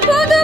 i don't Pagal!